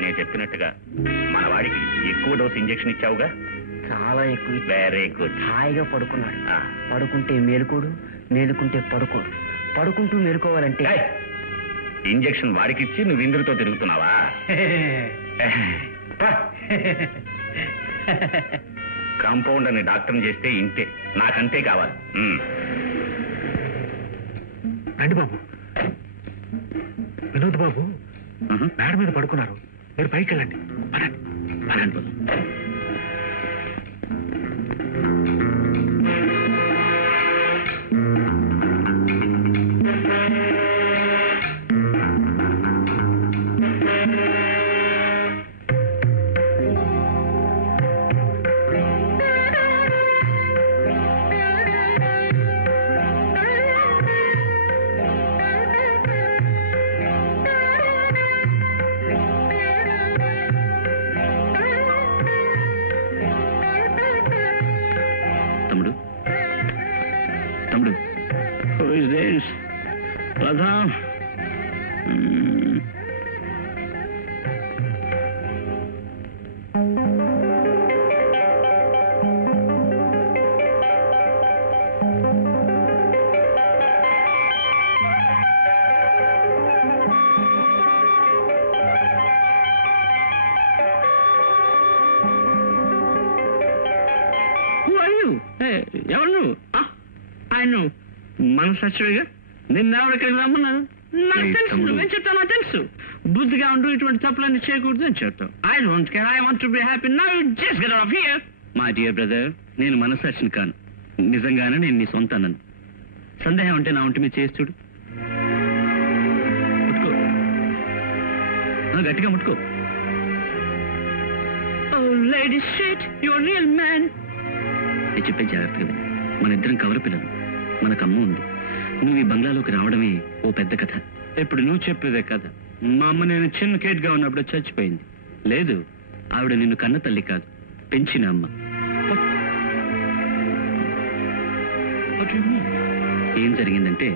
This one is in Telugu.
నేను చెప్పినట్టుగా మన వాడికి ఎక్కువ డోస్ ఇంజెక్షన్ ఇచ్చావుగా? చాలా ఎక్కువ. Very good. హాయిగా పడుకున్నాడు. పడుకుంటే మేలుకోడు, మేలుకుంటే పడుకోడు. పడుకుంటూ మేలుకోవాలంటే ఇంజెక్షన్ వాడికి ఇచ్చి నువ్వు ఇంద్రుతో తిరుగుతున్నావా? కాంపౌండ్ అని డాక్టర్ని చేస్తే ఇంతే. నాకంతే కావాలి. రండి బాబు. వినోద్ బాబు మేడ మీద పడుకున్నారు, మీరు పైకి వెళ్ళండి. ఎవరు? ఆయన మన సచివగా నిన్నెవరు ఇక్కడికి రమ్మన్నారు? నాకు తెలుసు, నువ్వేం చెప్తావు నాకు తెలుసు. బుద్ధిగా ఉండు, ఇటువంటి తప్పులన్నీ చేయకూడదు అని చెప్తావు. I don't care, I want to be happy. Now just get out of here. My dear brother, నేను మనసాక్షిని కాను. నిజంగానే నేను నీ సొంత అన్నను. సందేహం ఉంటే నా ఒంటి మీద చేసి చూడు. ముట్టుకో, గట్టిగా ముట్టుకో. Oh lady shit, you're a real man. నేను చెప్పే జాగ్రత్తగా విను. మన ఇద్దరం కవల పిల్లలు, మనకు అమ్మ ఉంది. నువ్వు ఈ బంగ్లాలోకి రావడమే ఓ పెద్ద కథ. ఇప్పుడు నువ్వు చెప్పేదే కథ. మా అమ్మ నేను చిన్న కేట్గా ఉన్నప్పుడు చచ్చిపోయింది. లేదు, ఆవిడ నిన్ను కన్న తల్లి కాదు, పెంచిన అమ్మ. ఏం జరిగిందంటే